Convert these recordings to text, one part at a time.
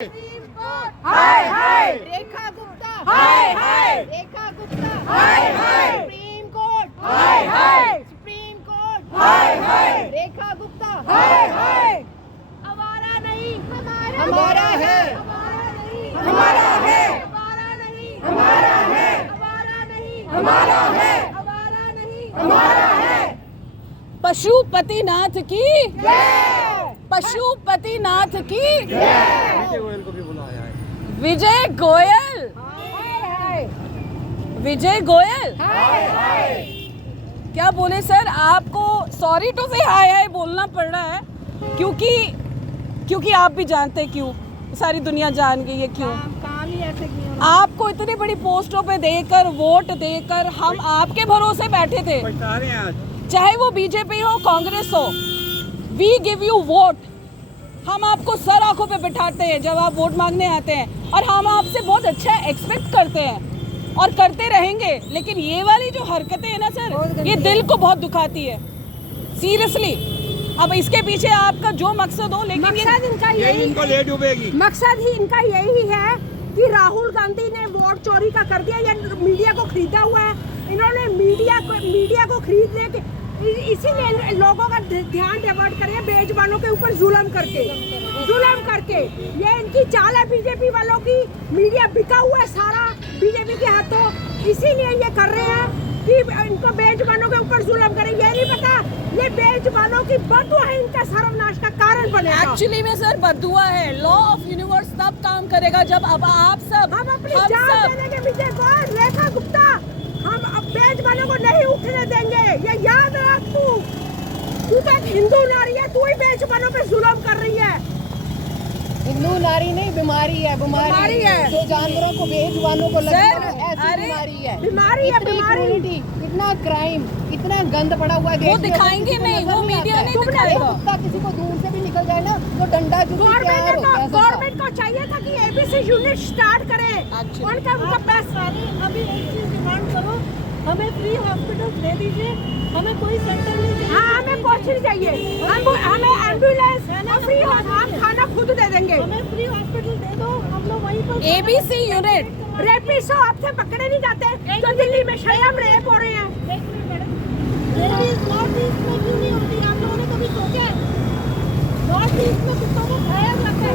हाय हाय रेखा गुप्ता हाय हाय रेखा गुप्ता हाय हाय supreme court हाय हाय supreme court हाय हाय रेखा गुप्ता हाय हाय हमारा नहीं हमारा है हमारा नहीं हमारा है हमारा नहीं हमारा है हमारा नहीं हमारा है हमारा नहीं हमारा है। पशुपतिनाथ की जय पशुपतिनाथ की जय। गोयल को भी बुलाया है। विजय गोयल विजय गोयल हाय हाय क्या बोले सर, आपको सॉरी टू से हाय हाय बोलना पड़ रहा है क्योंकि आप भी जानते हैं क्यों, सारी दुनिया जान गई है क्यों। काम ही ऐसे किए आपको इतनी बड़ी पोस्टों पे देकर, वोट देकर हम आपके भरोसे बैठे थे, पछता रहे हैं आज। चाहे वो बीजेपी हो कांग्रेस हो। वी गिव यू वोट, हम आपको सर आंखों पे बिठाते हैं जब आप वोट मांगने आते हैं, और हम आपसे बहुत अच्छा एक्सपेक्ट करते हैं और करते रहेंगे। लेकिन ये वाली जो हरकतें हैं ना सर, ये दिल को बहुत दुखाती है सीरियसली। अब इसके पीछे आपका जो मकसद हो, लेकिन मकसद इनका यही यही इनको ले डूबेगी। मकसद ही इनका यही है कि राहुल गांधी ने वोट चोरी का कर दिया, या मीडिया को खरीदा हुआ है इन्होंने। मीडिया को खरीदने के इसीलिए लोगों का ध्यान डाइवर्ट करें बेजुबानों के ऊपर जुल्म करके। ये इनकी चाल है बीजेपी वालों की। मीडिया बिका हुआ है सारा बीजेपी के हाथों, इसीलिए ये कर रहे हैं कि इनको बेजुबानों के ऊपर जुल्म करें। ये नहीं पता ये बेजुबानों की बददुआ है, इनका सर्वनाश का कारण बनेगा। एक्चुअली में सर बददुआ है। लॉ ऑफ यूनिवर्स तब काम करेगा जब अब आप सब हम अपनी जान दे देंगे विजय गोयल, रेखा गुप्ता, हम अब बेजुबानों को नहीं उठने देंगे। ये याद रख, तू तो एक हिंदू नारी है, तू ही बेजुबानों पे जुल्म कर रही है। हिंदू नारी नहीं, बीमारी है। बीमारी है। जो जानवरों को बेजुबानों को लगता सर, है, ऐसी अरे, बीमारी है। इतनी cruelty, इतना क्राइम, इतना गंद पड़ा हुआ है देश वो में, दिखाएंगे किसी को नहीं, नजर वो मीडिया आता है। नहीं तुमने दिखाएगा। कुत्ता किसी को दूर से भी निकल जाए ना तो डंडा जो गवर्नमेंट को चाहिए था कि एबीसी यूनिट स्टार्ट करे। उनका पैसा अभी एक चीज डिमांड करो, हमें फ्री हॉस्पिटल दे दीजिए, हमें कोई सेंटर नहीं चाहिए। हाँ, हमें कुछ नहीं चाहिए, हमें एम्बुलेंस और फ्री हम खाना खुद दे देंगे। हमें फ्री हॉस्पिटल दे दो, हम लोग वहीं पर एबीसी यूनिट। रेपिस्ट आपसे पकड़े नहीं जाते जो दिल्ली में शरेआम रेप हो रहे हैं। लेडीज नॉर्थ ईस्ट में क्यों नहीं होती? आप लोगों ने कभी सोचा है? नॉर्थ ईस्ट में कुत्तों को खाया जाता है।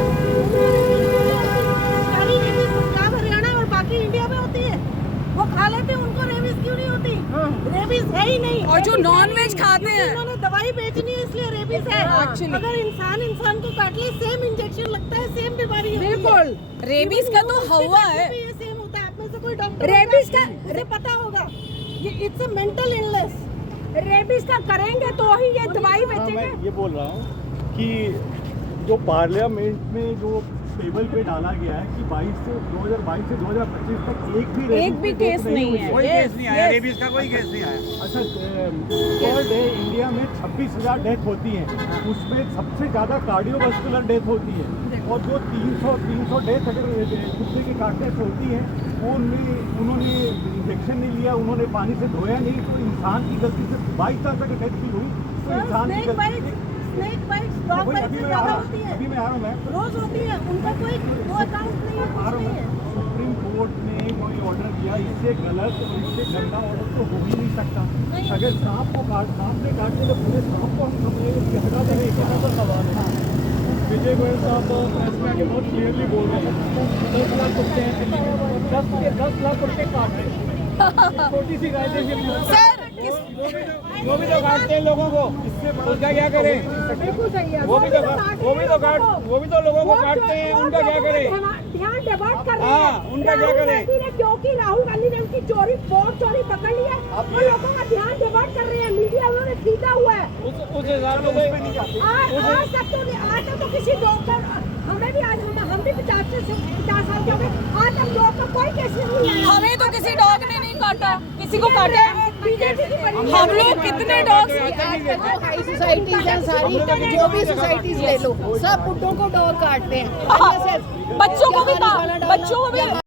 सारी रेबीज पंजाब हरियाणा और बाकी इंडिया में होती है, वो खा लेते हैं, उनको रेबीज क्यों नहीं होती? रेबीज है ही नहीं। और जो नॉन-वेज खाते हैं, उन्होंने दवाई बेचनी है इसलिए रेबीज है। Actually। अगर इंसान को काट ले, सेम इंजेक्शन लगता है, सेम बीमारी होती है। बिल्कुल रेबीज का तो हवा है। ये सेम होता है। आप में से कोई डॉक्टर रेबीज का मुझे पता होगा, ये it's a mental illness. Rabies का करेंगे तो ही ये दवाई बेचेंगे। मैं ये बोल रहा हूँ कि जो पार्लियामेंट में जो टेबल पे डाला गया है कि 2022 से 2025 तक एक भी केस नहीं है। कोई केस नहीं आया, रेबीज का कोई केस नहीं आया। अच्छा, पर डे इंडिया में 26,000 डेथ होती हैं, उसमें सबसे ज़्यादा कार्डियोवास्कुलर डेथ होती है। और जो 300 डेथ अगर कुत्ते के काटने से होती है, वो उन्होंने इंजेक्शन नहीं लिया, उन्होंने पानी से धोया नहीं, तो इंसान की गलती से 22 चांस अगर डेथ भी हुई तो इंसान की गलती। स्नेक बाइट्स, डॉग बाइट्स से ज्यादा होती है, अभी मैं आ रहा हूँ, मैं रोज होती है। उनका कोई वो अकाउंट नहीं है, कुछ नहीं है। सुप्रीम कोर्ट ने कोई ऑर्डर किया, इससे गलत और इससे गंदा ऑर्डर तो हो ही नहीं सकता। अगर सांप ने काटने तो पूरे सांप को हम समझेंगे कि हटा देंगे, एक ऐसा सवाल है। विजय गोयल साहब प्रेस में आके बहुत क्लियरली बोल रहे हैं 10 लाख कुत्ते हैं दिल्ली में, 10 लाख कुत्ते काट रहे हैं। छोटी सी गाय सर वो भी तो काटते हैं लोगों को, उसका क्या करें? बिल्कुल सही है। वो भी तो लोगों को काटते हैं, उनका क्या करें? ध्यान डाइवर्ट कर रहे हाँ, हैं। उनका क्या राहुल करें? गांधी ने, क्योंकि राहुल गांधी ने उनकी वोट चोरी पकड़ ली है, वो लोगों का ध्यान डाइवर्ट कर रहे हैं। मीडिया उन्होंने खरीदा हुआ है। उस हिसाब से आज तक तो किसी डॉक्टर, हमें भी आज हम भी 50 साल के हो गए, आज तक डॉग का कोई केस नहीं है। हमें तो किसी डॉग ने नहीं काटा, किसी को काटा है? हम लोग कितने डॉग्स हाई सोसाइटीज हैं सारी, जो भी सोसाइटीज ले लो, सब बुड्ढों को डॉग काटते हैं। बच्चों को भी